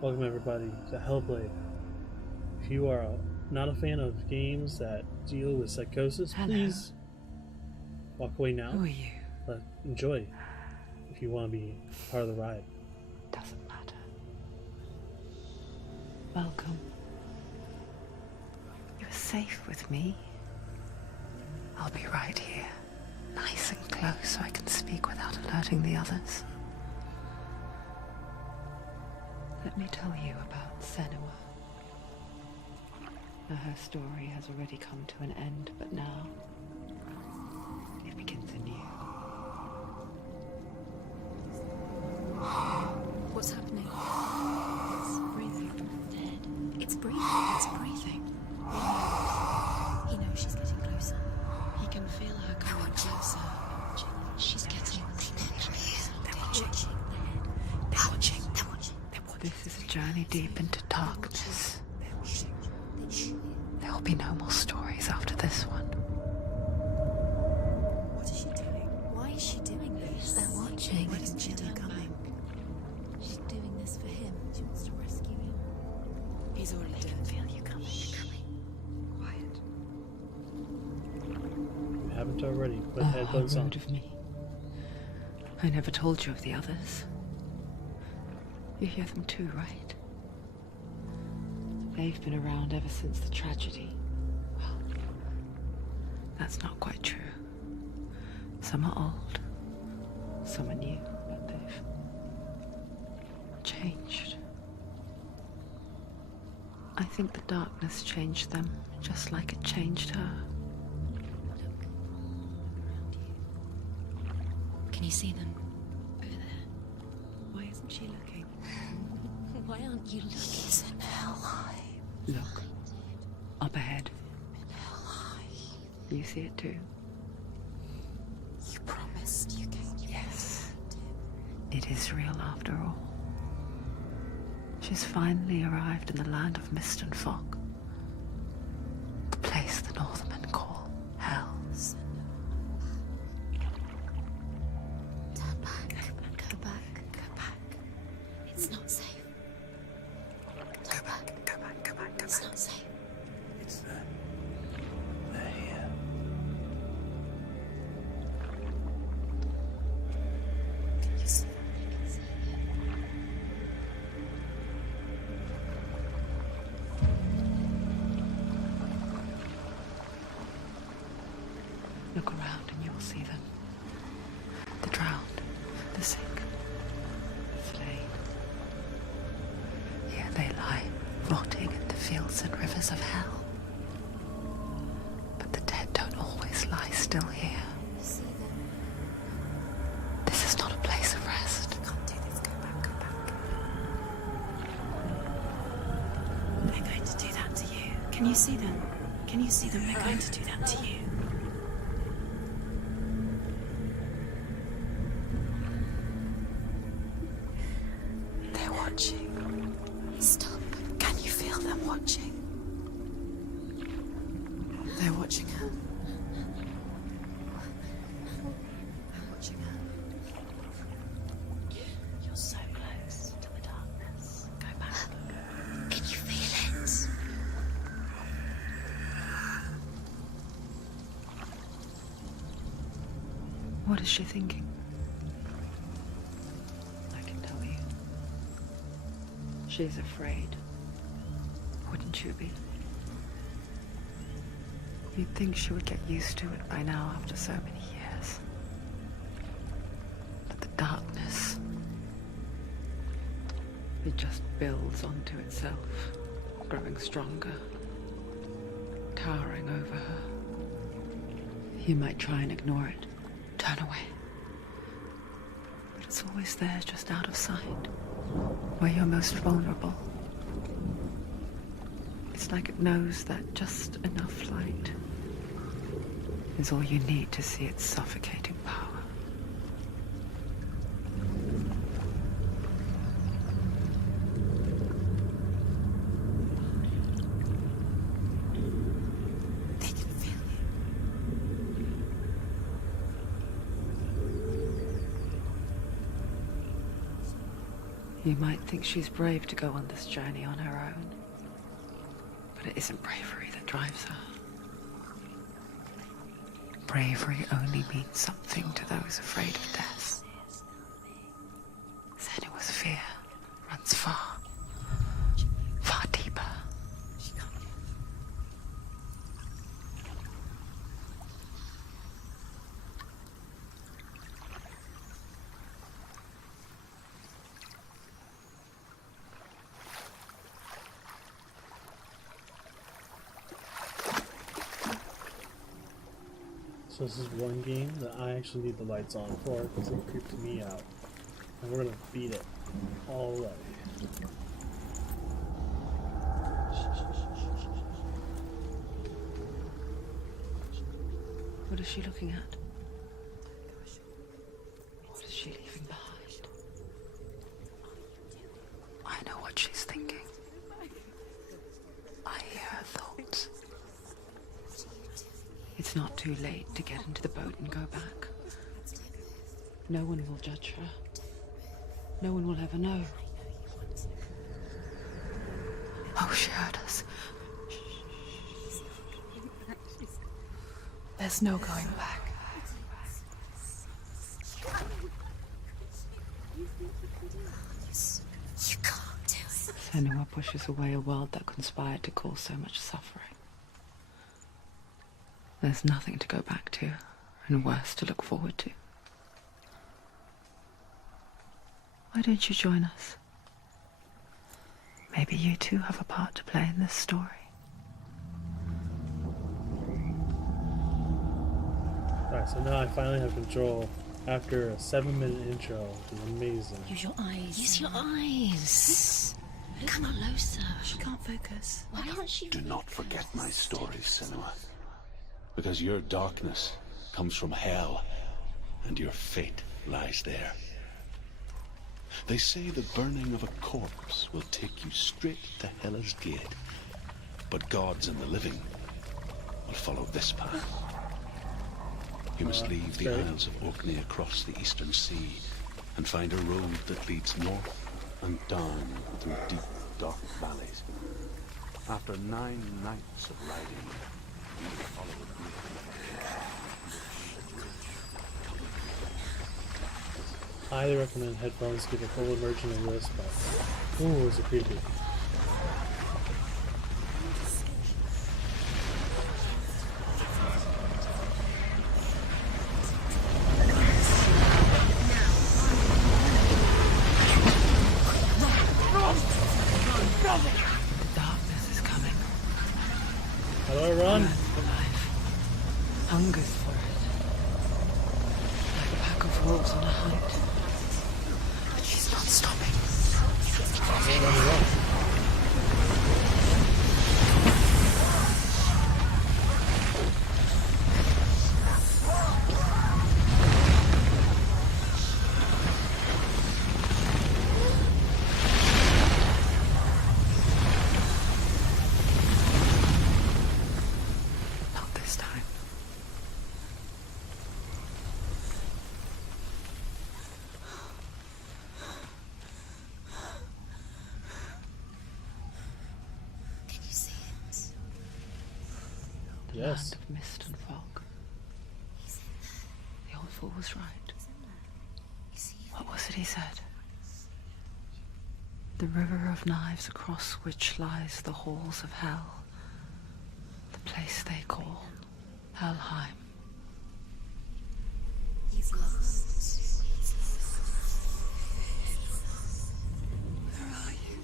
Welcome everybody to Hellblade. If you are not a fan of games that deal with psychosis, Hello. please walk away now. Who are you? But enjoy if you want to be part of the ride. Doesn't matter. Welcome. You're safe with me. I'll be right here, nice and close so I can speak without alerting the others. Let me tell you about Senua. Now, her story has already come to an end, but now it begins anew. What's happening? It's breathing. Dead. It's breathing. It's breathing. He knows she's getting closer. He can feel her coming closer. She's getting closer. They're watching. They're watching. They're watching. This is a journey deep into darkness. There will be no more stories after this one. What is she doing? Why is she doing this? They're watching. Why doesn't she turn back? She's doing this for him. She wants to rescue him. He's already dead. I can feel you coming. You're coming. Quiet. If you haven't already, put headphones how on. rude of me. I never told you of the others. You hear them too, right? They've been around ever since the tragedy. Well, that's not quite true. Some are old, some are new, but they've changed. I think the darkness changed them, just like it changed her. Can you see them? Over there. Why isn't she looking? Why aren't you looking? He's in hell high. Look, up ahead. You see it too? You promised you came. Yes. It is real after all. She's finally arrived in the land of mist and fog. The place the Northmen call Hell. Turn back. Go back. Go back. It's not safe. Turn back. Go back. Go back. It's not safe. It's them. They're here. Can you see them? I can see it. Look around and you will see them. The drowned, the sick, the slain. Here they lie, rotting in the fields and rivers of hell. But the dead don't always lie still here. You see them? This is not a place of rest. You can't do this. Go back. Go back. They're going to do that to you. Can you see them? Can you see them? They're going to do that to you. They're watching. Stop. Can you feel them watching? They're watching her. They're watching her. You're so close to the darkness. Go back. Can you feel it? What is she thinking? I can tell you. She's afraid. Wouldn't you be? You'd think she would get used to it by now after so many years. But the darkness, it just builds onto itself, growing stronger, towering over her. You might try and ignore it, turn away. But it's always there, just out of sight, where you're most vulnerable. It's like it knows that just enough light is all you need to see its suffocating power. They can feel you. You might think she's brave to go on this journey on her own, but it isn't bravery that drives her. Bravery only means something to those afraid of death. Senua's fear runs far, far deeper. So this is one game that I actually need the lights on for because it creeped me out. And we're gonna beat it all the way. What is she looking at? What is she leaving behind? I know what she's thinking. I hear her thoughts. It's not too late to get into the boat and go back. No one will judge her. No one will ever know. Oh, she heard us. There's no going back. You can't do it. Senua pushes away a world that conspired to cause so much suffering. There's nothing to go back to, and worse to look forward to. Why don't you join us? Maybe you too have a part to play in this story. Alright, so now I finally have control after a 7-minute intro, which is amazing. Use your eyes. Use your eyes. Come on, closer. She can't focus. Why can't she? Do not forget my stories, Senua. Because your darkness comes from hell, and your fate lies there. They say the burning of a corpse will take you straight to Hela's gate, but gods and the living will follow this path. You must leave the Isles of Orkney across the eastern sea and find a road that leads north and down through deep, dark valleys. After 9 nights of riding, you will follow a great Highly recommend headphones to get a full immersion in this, but ooh, is it creepy. The darkness is coming. How do I run? Yearns for life. Hungers for it. Like a pack of wolves on a hunt. But she's not stopping. Not this time. Can you see it? Yes. Land of mist and fog. The old fool was right. You see it? What was it he said? The river of knives across which lies the halls of hell. The place they call Helheim. You've lost. Where are you?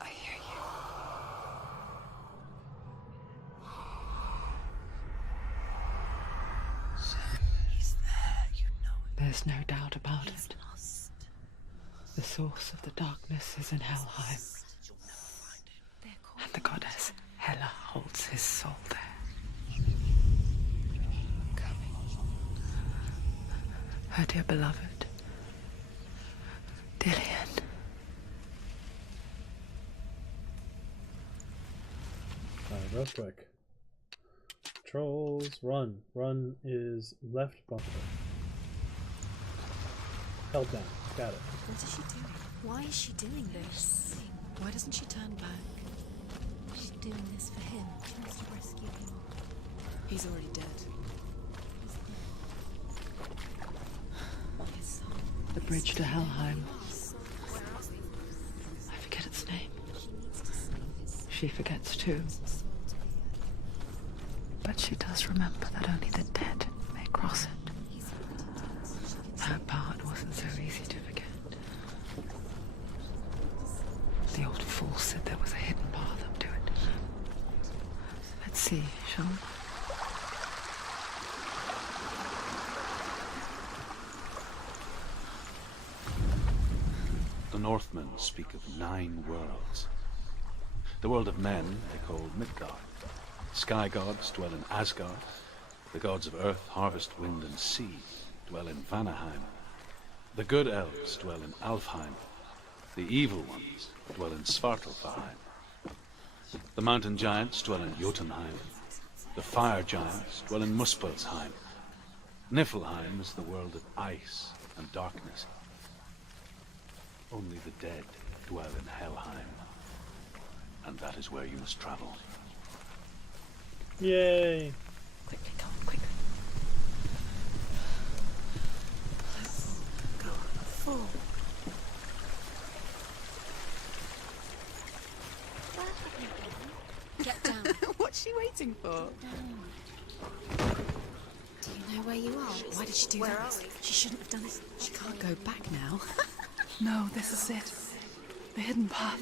I hear you. He's there, you know it. There's no doubt about He's it. lost. The source of the darkness is in Helheim, You'll never find him. They're called and the goddess Hela holds his soul there. Her dear beloved, Dillian. real quick. Controls, run. Run is left bumper. Held down. Got it. What is she doing? Why is she doing this? Why doesn't she turn back? She's doing this for him. She wants to rescue him. He's already dead. His son. The bridge to Helheim. I forget its name. She forgets too. But she does remember that only the dead may cross it. Her part wasn't so easy to forget. The old fool said there was a hidden path up to it. Let's see, shall we? The Northmen speak of 9 worlds. The world of men they call Midgard. Sky gods dwell in Asgard. The gods of earth, harvest, wind, and sea dwell in Vanaheim. The good elves dwell in Alfheim. The evil ones dwell in Svartalfheim. The mountain giants dwell in Jotunheim. The fire giants dwell in Muspelheim. Niflheim is the world of ice and darkness. Only the dead dwell in Helheim. And that is where you must travel. Yay! Quickly, come on, quickly. Go. 4. Get down. What's she waiting for? Do you know where you are? Why did she do that? She shouldn't have done it. She can't go back now. No, this is it. The hidden path.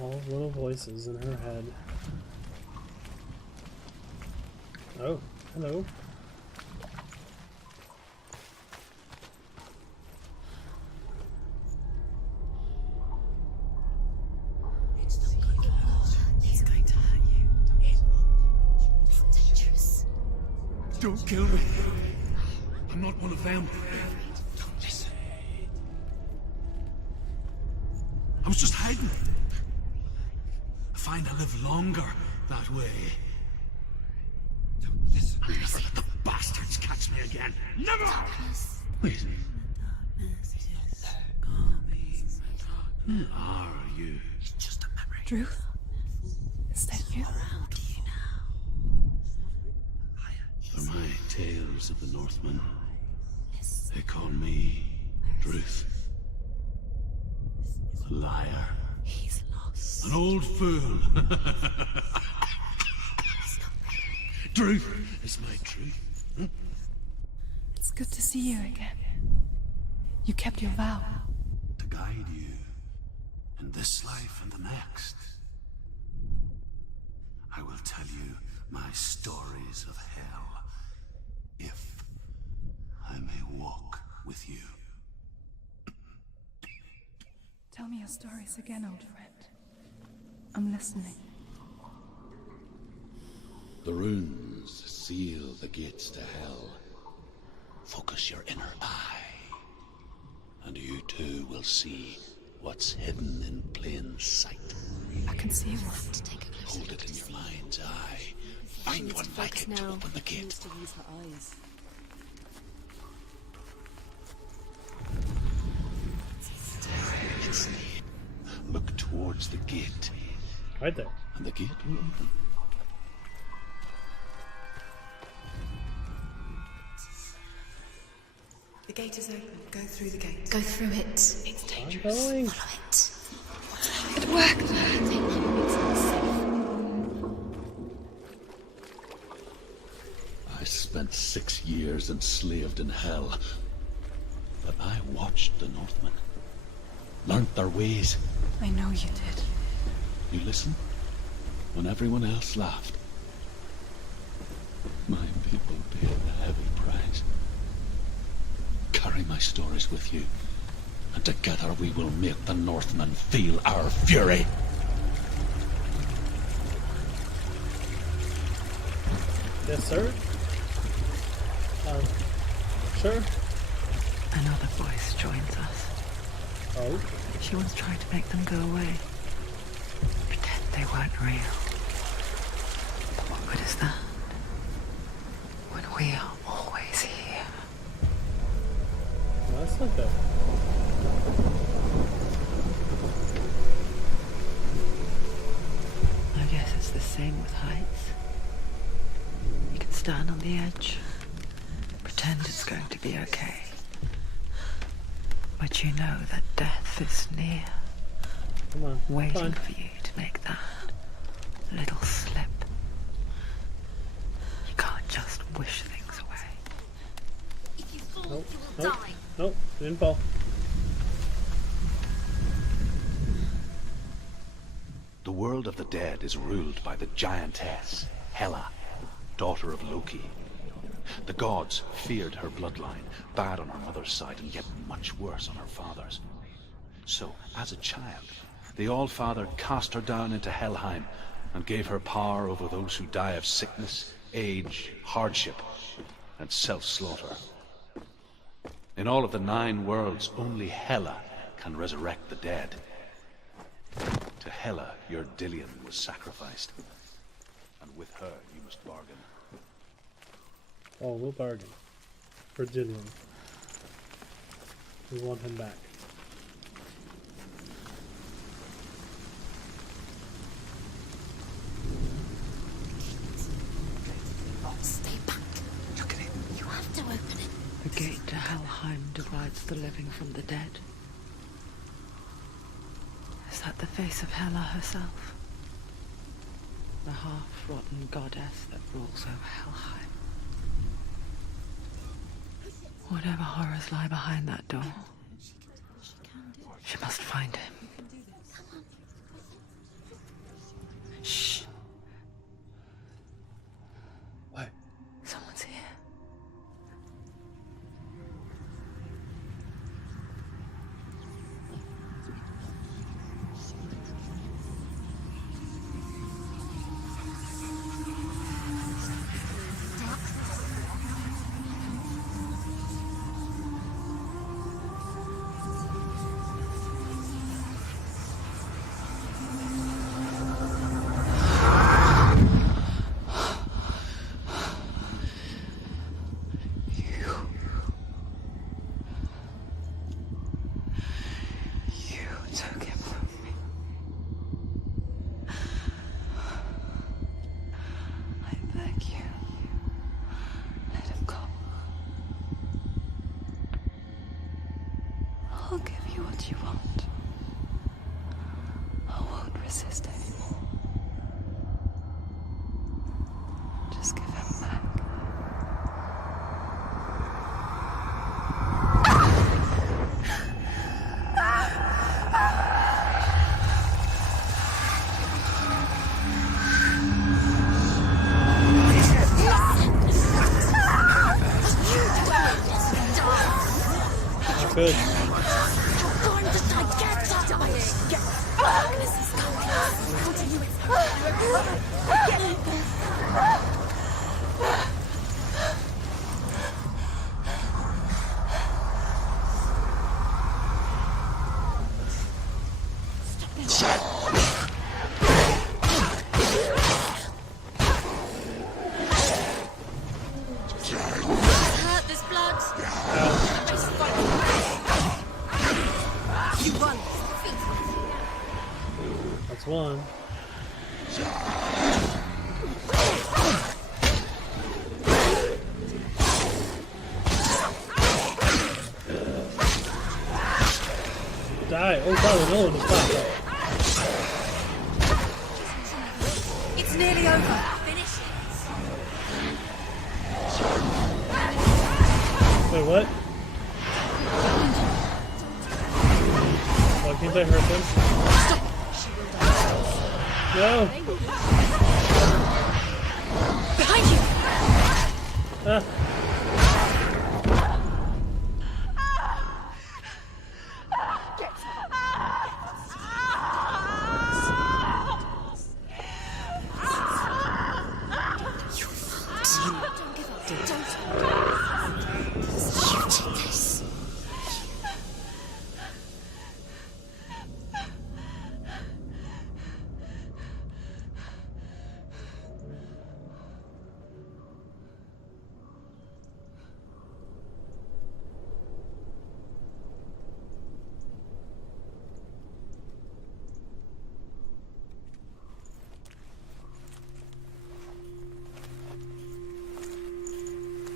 All little voices in her head. Oh, hello. He's going to hurt you. It's dangerous. Don't kill me. I'm not one of them. Don't listen. I was just hiding. I find I live longer that way. Don't listen. I'll never let the bastards catch me again. Never! Wait. Who are you? It's just a memory. Ruth? Is that you? Around you now. For my tales of the Northmen, they call me Druth. A liar. He's lost. An old fool. Truth is my truth. It's good to see you again. You kept your vow. To guide you in this life and the next. I will tell you my stories of hell, if I may walk with you. Tell me your stories again, old friend. I'm listening. The runes seal the gates to hell. Focus your inner eye, and you too will see what's hidden in plain sight. I can see one. To take a closer Hold look it in to your see. mind's eye. She Find needs one to like focus it to now. open the She gate. needs to use her eyes. It's the- Look towards the gate, Right there. and the gate will open. The gate is open. Go through the gate. Go through it. It's I'm dangerous. going. Follow it. It worked. Thank you. It's unsafe. I spent 6 years enslaved in hell, but I watched the Northmen, learnt their ways. I know you did. You listen when everyone else laughed. My people paid a heavy price. Carry my stories with you, and together we will make the Northmen feel our fury. Yes, sir. Sure. Another voice joins us. Oh, She once tried to make them go away. they weren't real. But what good is that? When we are always here. Well, that's not bad. I guess it's the same with heights. You can stand on the edge, pretend it's going to be okay. But you know that death is near, Come on. waiting Fine. for you to make that little slip. You can't just wish things away. If you fall, Nope. you will Nope. die. Nope. Didn't fall. The world of the dead is ruled by the giantess, Hela, daughter of Loki. The gods feared her bloodline, bad on her mother's side and yet much worse on her father's. So, as a child, the All-Father cast her down into Helheim and gave her power over those who die of sickness, age, hardship, and self-slaughter. In all of the 9 worlds, only Hela can resurrect the dead. To Hela, your Dillion was sacrificed, and with her you must bargain. Oh, we'll bargain. For Dillion. We want him back. Stay back. Look at it. You have to open it. The gate to Helheim divides the living from the dead. Is that the face of Hela herself? The half-rotten goddess that rules over Helheim. Whatever horrors lie behind that door, she must find him. Shh. What? Someone's here. You took him from me. I beg you, let him go. I'll give you what you want. I won't resist anymore. Just give him back. Not good. Going to die. Get dying. Darkness is coming. Continue its Get hurt. There's blood. You won. That's one. Die. Oh, God, no one is back. It's nearly over. Finish it. Wait, what? Why can't I hurt them? No! Behind you. Ah. Don't give up. Don't. You did this.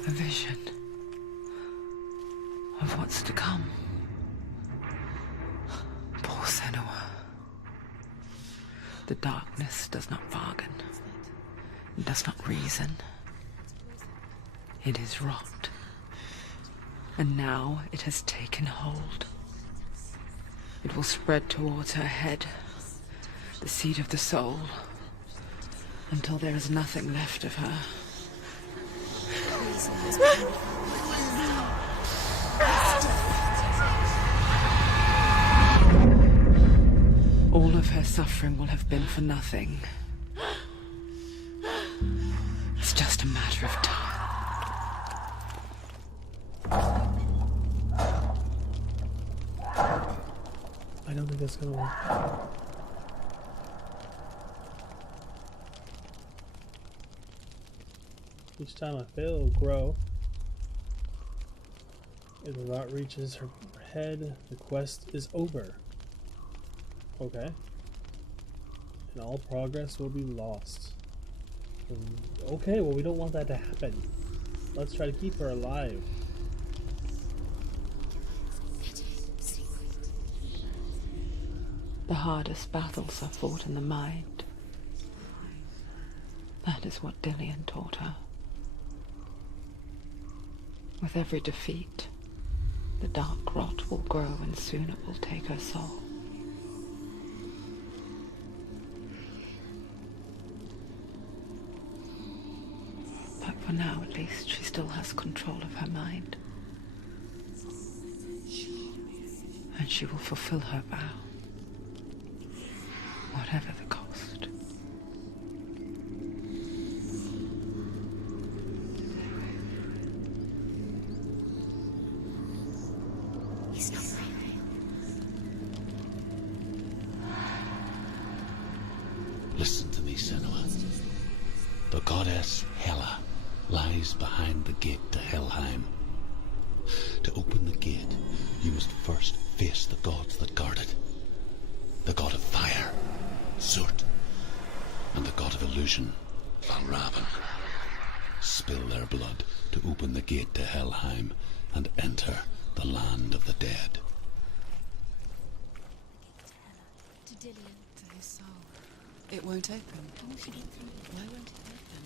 A vision of what's to come. Poor Senua. The darkness does not bargain. It does not reason. It is rot. And now it has taken hold. It will spread towards her head, the seat of the soul, until there is nothing left of her. All of her suffering will have been for nothing. It's just a matter of time. I don't think that's gonna work. Each time I fail, it'll grow. If the rot reaches her head, the quest is over. Okay. And all progress will be lost. Okay, well, we don't want that to happen. Let's try to keep her alive. The hardest battles are fought in the mind. That is what Dillian taught her. With every defeat, the dark rot will grow and soon it will take her soul. But for now, at least, she still has control of her mind. And she will fulfill her vow, whatever the cost. He's not breathing. Listen to me, Senua. The goddess Hela lies behind the gate to Helheim. To open the gate, you must first face the gods that guard it. The god of fire, Surt, and the god of illusion, Valravan. Spill their blood to open the gate to Helheim and enter the land of the dead. To Dillian. To his soul. It won't open. Won't she get through? Why won't it open?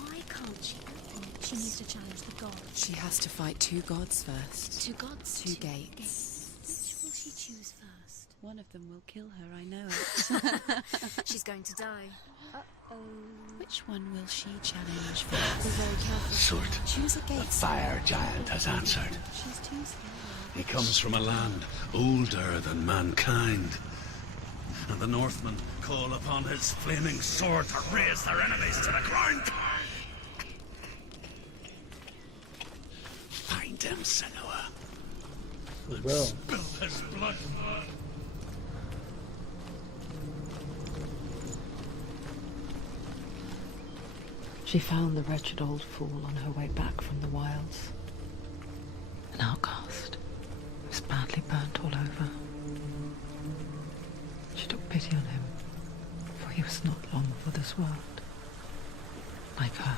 Why can't she open it? She needs to challenge the gods. She has to fight two gods first. Two gods? Two gates. Which will she choose first? One of them will kill her, I know it. She's going to die. Uh-oh. Which one will she challenge first? Be very careful. Surt, Choose a the gate. fire giant, has answered. She's too scared. He comes from a land older than mankind. And the Northmen call upon his flaming sword to raze their enemies to the ground. Find him, Senua. We And will. spill his blood. She found the wretched old fool on her way back from the wilds. An outcast. He was badly burnt all over. She took pity on him, for he was not long for this world. Like her,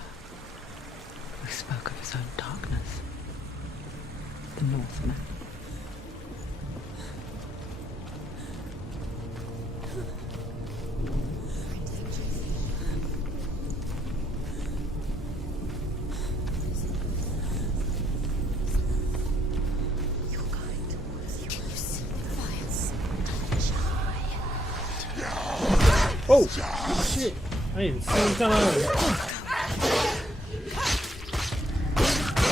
who spoke of his own darkness. The Northmen. You're going towards you. Can you see the fires? Touch high. Oh! Shit! I didn't see him come out.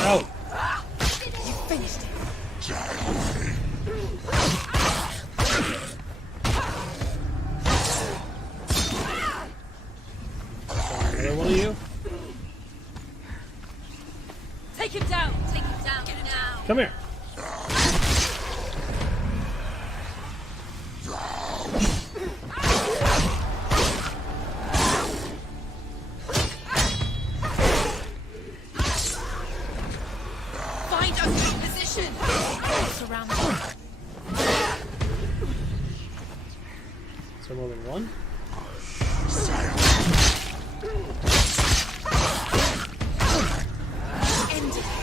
Out! You finished it. Another one of you? Take him down. Take him down. Get him down. Come here. Find a good position. Surround them. Is there more than one? End it.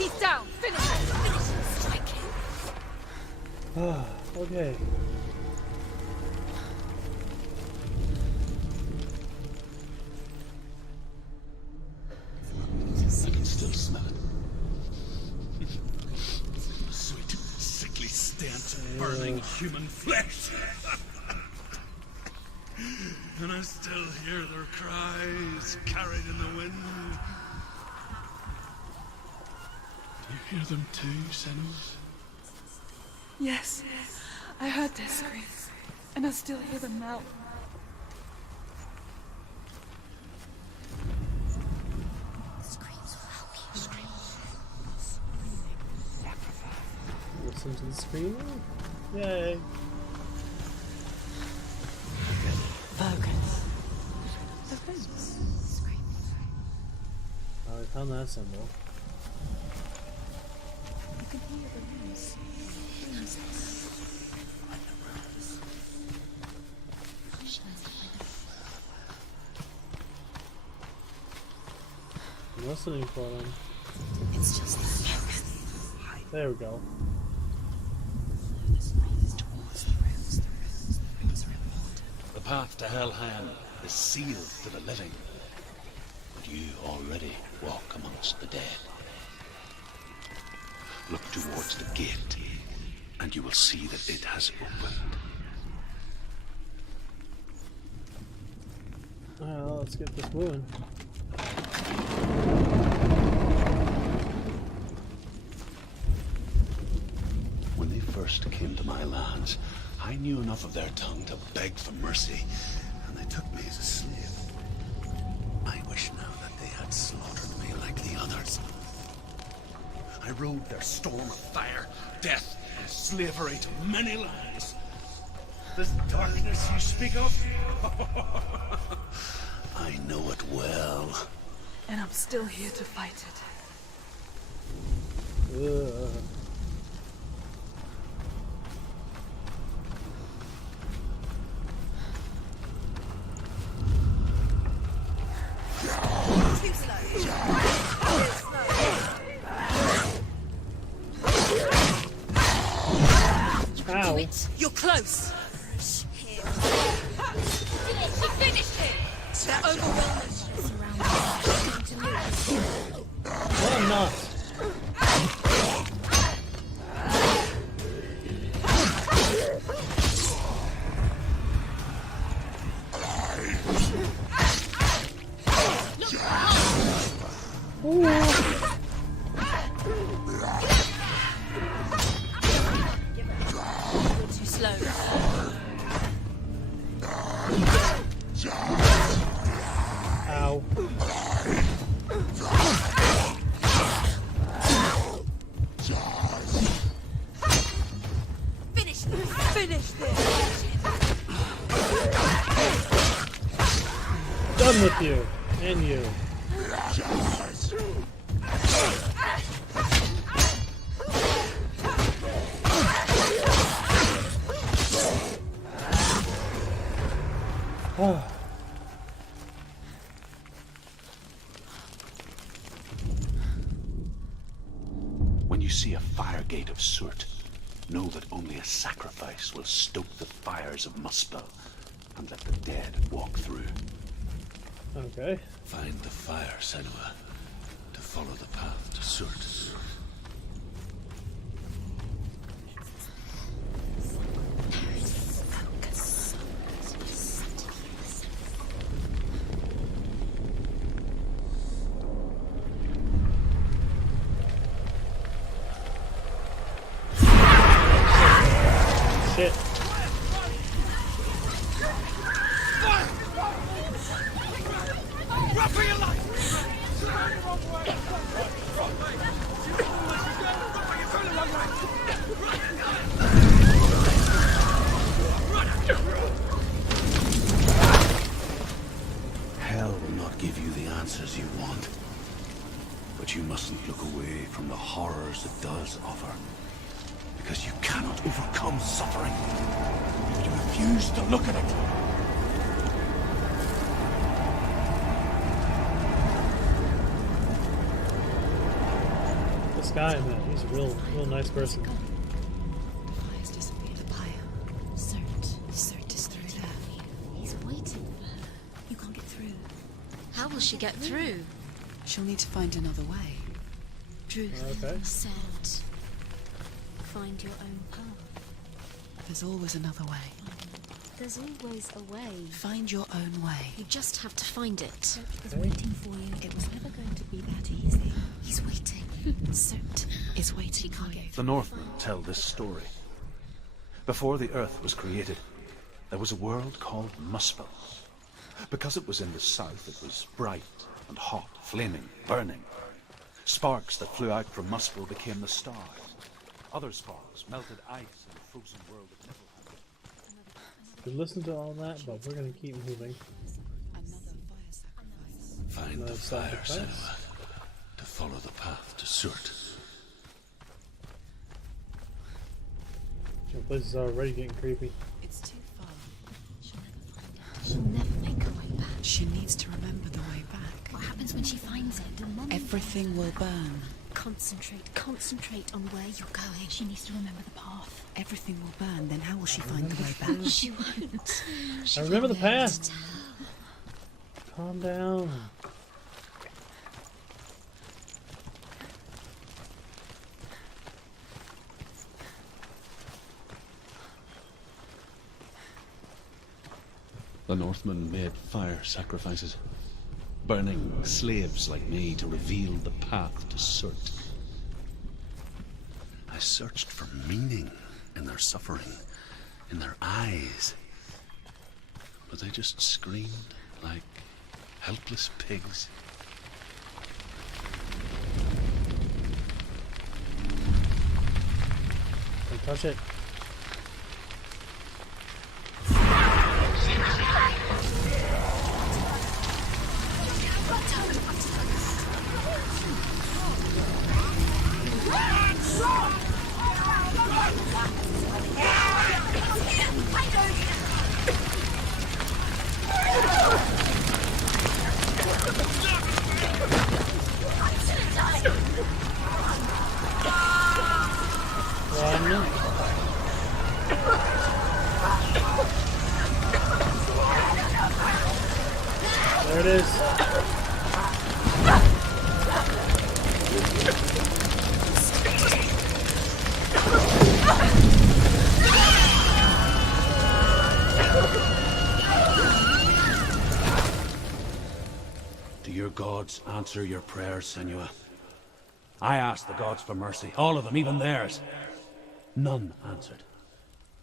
He's down. Finish him. Finish him. Strike him. Ah, okay. I can still smell it. The sweet, sickly stench of burning human flesh. And I still hear their cries carried in the wind. You hear them too, Senua? Yes, I heard their screams, and I still hear them now. Screams will help you. Listen to the screaming. Yay. Focus. I found that symbol. You can hear the rooms. I'm listening for them. It's just that. There we go. The path to Helheim is sealed to the living. But you already walk amongst the dead. Look towards the gate, and you will see that it has opened. Alright, well, let's get this moving. When they first came to my lands, I knew enough of their tongue to beg for mercy, and they took me as a slave. I wish now that they had slaughtered me like the others. I rode their storm of fire, death, and slavery to many lands. This darkness you speak of? I know it well. And I'm still here to fight it. Ugh. Too slow. Ow. You're close. Finish him. They're overwhelming. Surrounded. To lose. No, I'm not. You're too slow. Ow. Finish this. Finish this. Done with you. And you. Oh. When you see a fire gate of Surt, know that only a sacrifice will stoke the fires of Muspel and let the dead walk through. Okay. Find the fire, Senua, to follow the path to Surt. Shit. Hell will not give you the answers you want. But you mustn't look away from the horrors it does offer. Because you cannot overcome suffering if you refuse to look at it. This guy, man, he's a real nice person. The fire's disappeared. The pyre. Cert is through there. He's waiting for her. You can't get through. How will she get through? She'll need to find another way. Druth Okay. said, find your own path. There's always another way. There's always a way. Find your own way. You just have to find it. Cert is Okay. waiting for you. It was never going to be that easy. He's waiting. Cert Is waiting for you. The Northmen tell this story. Before the earth was created, there was a world called Muspel. Because it was in the south, it was bright and hot, flaming, burning. Sparks that flew out from Muspel became the stars. Other sparks melted ice in the frozen world of Niflheim. We listened to all that, but we're gonna keep moving. Another fire sacrifice. Find No the fire, sacrifice. Senua, to follow the path to Surt. The place is already getting creepy. It's too far. She'll never make her way back. She needs to remember the way back. What happens when she finds it? Everything will burn. Concentrate on where you're going. She needs to remember the path. Everything will burn. Then how will she find the way back? She won't. I remember the won't be able path. to tell. Calm down. The Northmen made fire sacrifices, burning slaves like me to reveal the path to Surt. I searched for meaning in their suffering, in their eyes. But they just screamed like helpless pigs. Don't touch it. Run. There it is. Do your gods answer your prayers, Senua? I asked the gods for mercy, all of them, even theirs. None answered.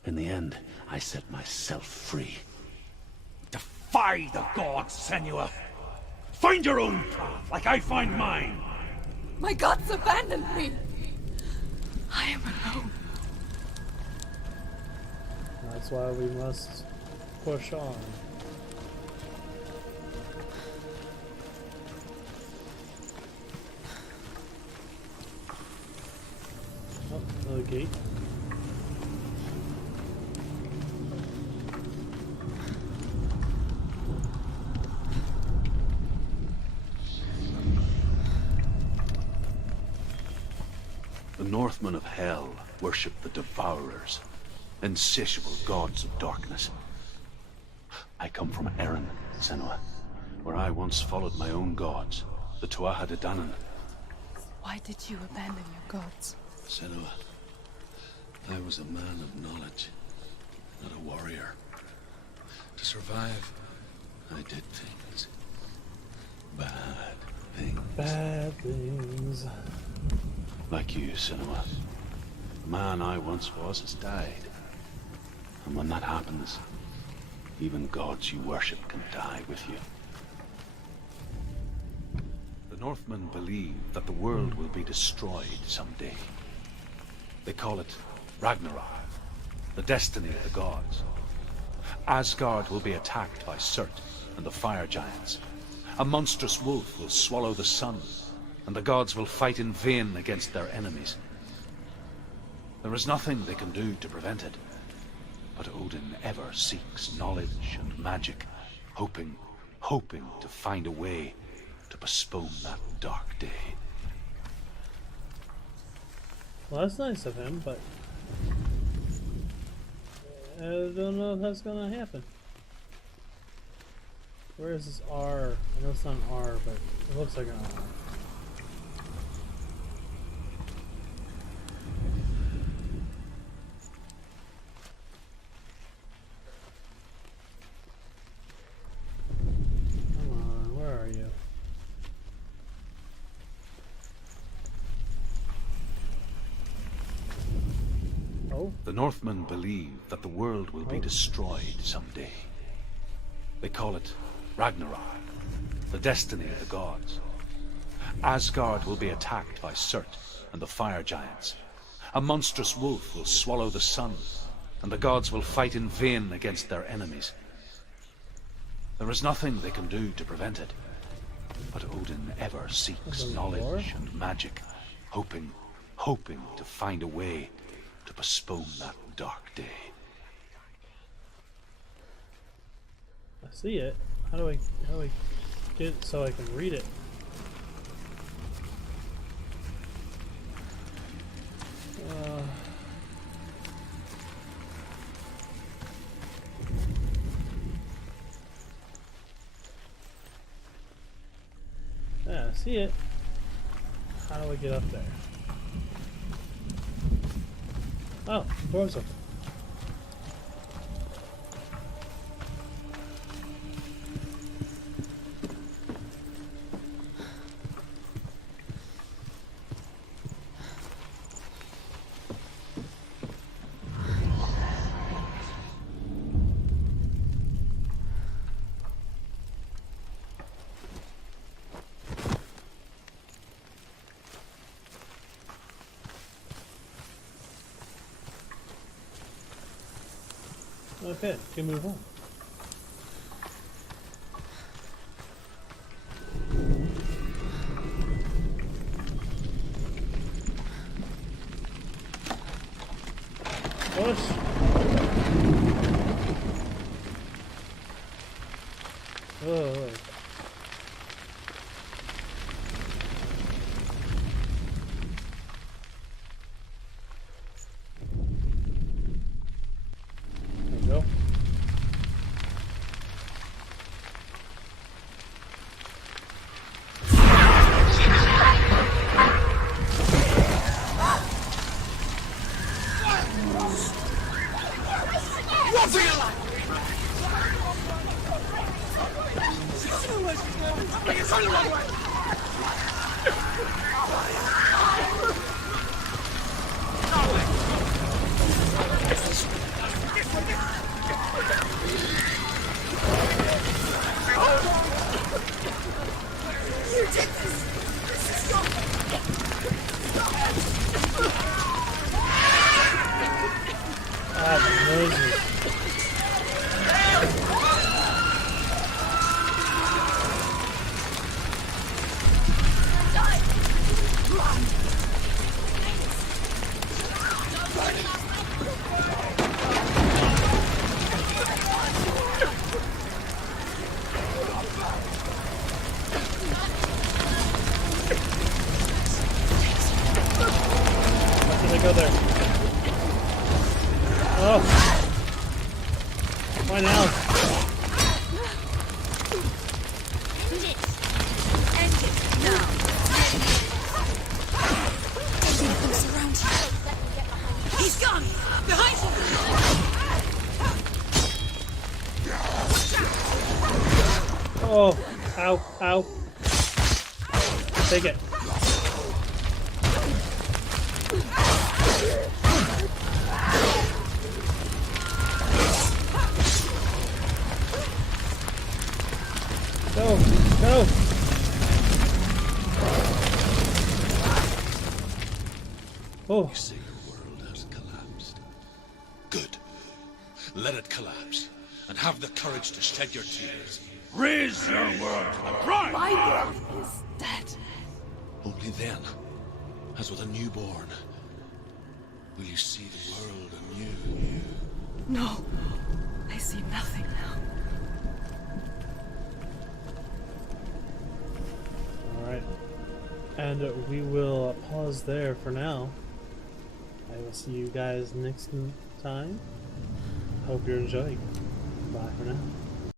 In the end, I set myself free. Defy the gods, Senua! Find your own path, like I find mine! My gods abandoned me. I am alone. That's why we must push on. Oh, another gate. The Northmen of Hell worship the Devourers, insatiable gods of darkness. I come from Erin, Senua, where I once followed my own gods, the Tuatha De Danann. Why did you abandon your gods? Senua, I was a man of knowledge, not a warrior. To survive, I did things. Bad things. Bad things. Like you, Senua. The man I once was has died. And when that happens, even gods you worship can die with you. The Northmen believe that the world will be destroyed someday. They call it Ragnarok, the destiny of the gods. Asgard will be attacked by Surt and the fire giants. A monstrous wolf will swallow the sun, and the gods will fight in vain against their enemies. There is nothing they can do to prevent it, but Odin ever seeks knowledge and magic, hoping to find a way to postpone that dark day. Well, that's nice of him, but I don't know if that's gonna happen. Where is this R? I know it's not an R, but it looks like an R. Come on, where are you? Oh, The Northmen believe that the world will be destroyed someday. They call it Ragnarok, the destiny of the gods. Asgard will be attacked by Surt and the fire giants. A monstrous wolf will swallow the sun, and the gods will fight in vain against their enemies. There is nothing they can do to prevent it, but Odin ever seeks knowledge and magic, hoping to find a way to postpone that dark day. I see it. How do I get it so I can read it? Yeah, I see it. How do I get up there? Oh, the door's open. Okay, we can move on. Push. Oh. There we go. Go there. Oh. Why now? End it. End it now. Them surround you. He's gone. Behind you. Oh. Ow. Ow. Take it. Go! Go! Oh. You say the world has collapsed. Good. Let it collapse, and have the courage to shed your tears. Raise your world to the pride! My world is dead. Only then, as with a newborn, will you see the world anew. No, I see nothing now. Alright. And we will pause there for now. I will see you guys next time. Hope you're enjoying. Bye for now.